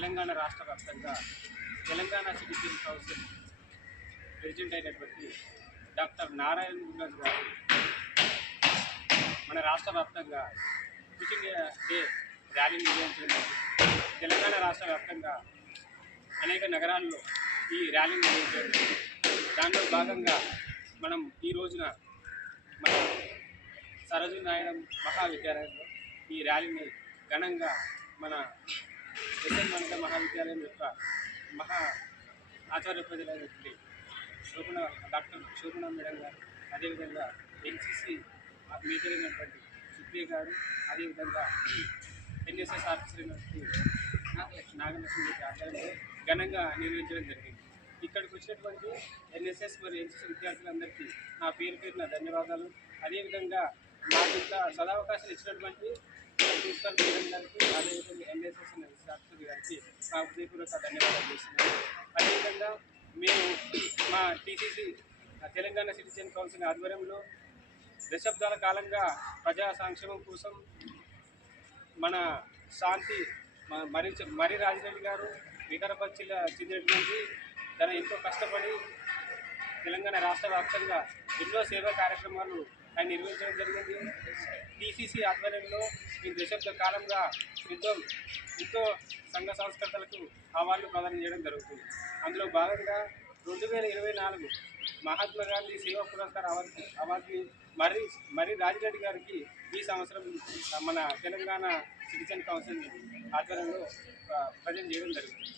తెలంగాణ రాష్ట్ర వ్యాప్తంగా Telangana citizen council president అయినటువంటి డాక్టర్ నారాయణ గురురాజ్ గారు మన రాష్ట్ర వ్యాప్తంగా క్విట్ ఇండియా డే ర్యాలీని నిర్వహించడం. తెలంగాణ రాష్ట్ర వ్యాప్తంగా అనేక నగరాల్లో ఈ ర్యాలీని నిర్వహించడం. దానిలో భాగంగా మనం ఈ రోజున మన సరోజినీ నాయుడు మహావిద్యాలయంలో ఈ ర్యాలీని ఘనంగా మన ఎస్ఎన్ వనిత మహావిద్యాలయం యొక్క మహా ఆచార్య ప్రజలైనటువంటి డాక్టర్ శోభన మేడం గారు, అదేవిధంగా ఎన్సిసి మేజర్ అయినటువంటి సుప్రియ గారు, అదేవిధంగా ఎన్ఎస్ఎస్ ఆఫీసర్ అయినటువంటి నాగలక్ష్మి గారి ఆధ్వర్యంలో ఘనంగా నిర్వహించడం జరిగింది. ఇక్కడికి వచ్చినటువంటి ఎన్ఎస్ఎస్ మరియు ఎన్సిసి విద్యార్థులందరికీ నా పేరున ధన్యవాదాలు. అదేవిధంగా నాకు ఇంత సదావకాశం ఇచ్చినటువంటి ప్రిన్సిపల్ మేడం గారికి, అదేవిధంగా ఎన్ఎస్ఎస్ ఆఫీసర్ గారికి నా హృదయపూర్వక ధన్యవాదాలు చేస్తున్నాను. అదేవిధంగా మేము మా టీసీసీ తెలంగాణ సిటిజన్ కౌన్సిల్ ఆధ్వర్యంలో దశాబ్దాల కాలంగా ప్రజా సంక్షేమం కోసం మన శాంతి మరి రాజిరెడ్డి గారు వికారాబాద్ జిల్లా చెందినటువంటి తను ఎంతో కష్టపడి తెలంగాణ రాష్ట్ర వ్యాప్తంగా ఎన్నో సేవా కార్యక్రమాలు ఆయన నిర్వహించడం జరిగింది. టీసీసీ ఆధ్వర్యంలో ఈ దశాబ్ద కాలంగా ఎంతో సంఘ సంస్కృతులకు అవార్డులు ప్రదానం చేయడం జరుగుతుంది. అందులో భాగంగా 2024 మహాత్మా గాంధీ సేవా పురస్కార్ అవార్డుని మరి రాజిరెడ్డి గారికి ఈ సంవత్సరం మన తెలంగాణ సిటిజన్ కౌన్సిల్ ఆధ్వర్యంలో ప్రజెంట్ చేయడం జరుగుతుంది.